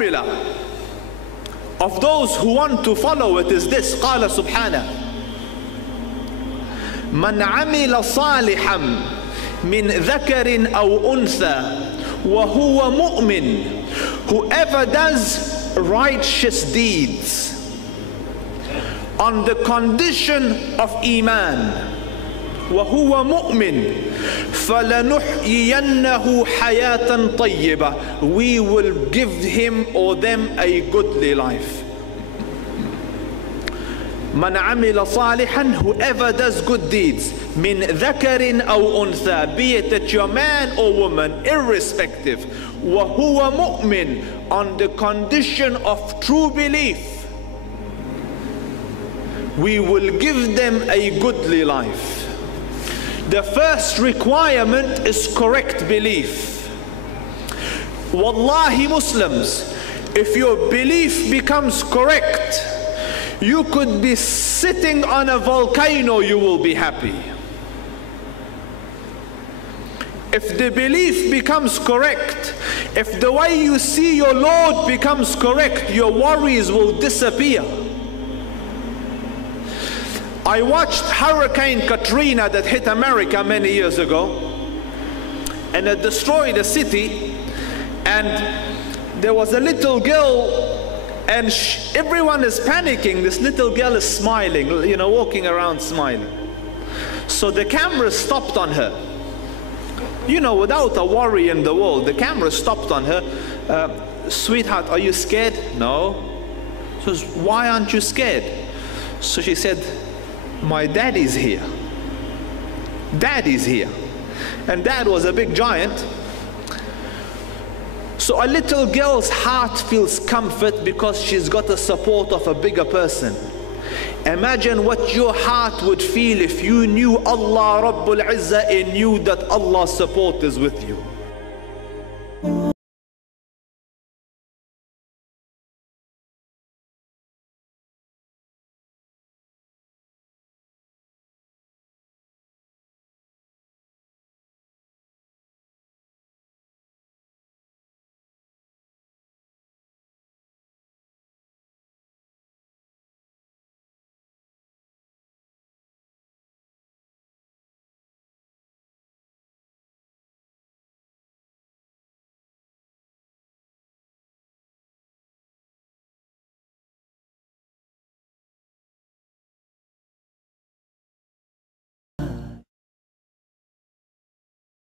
formula of those who want to follow it is this. قال سبحانه من عمل صالحا من ذكر أو أنثى وهو مؤمن. Whoever does righteous deeds on the condition of Iman, وهو مؤمن, فلنحيينه حياة طيبة, we will give him or them a goodly life. من عمل صالحا, whoever does good deeds, من ذكر أو أنثى, be it that you're man or woman, irrespective, وهو مؤمن, on the condition of true belief, we will give them a goodly life. The first requirement is correct belief. Wallahi Muslims, if your belief becomes correct, you could be sitting on a volcano, you will be happy. If the belief becomes correct, if the way you see your Lord becomes correct, your worries will disappear. I watched Hurricane Katrina that hit America many years ago, and it destroyed a city, and there was a little girl, and everyone is panicking. This little girl is smiling, you know, walking around smiling. So the camera stopped on her, you know, without a worry in the world. The camera stopped on her. Sweetheart, are you scared? No. She says, why aren't you scared? So she said, my daddy's here. Daddy's here. And dad was a big giant. So a little girl's heart feels comfort because she's got the support of a bigger person. Imagine what your heart would feel if you knew Allah Rabbul Izzah and knew that Allah's support is with you.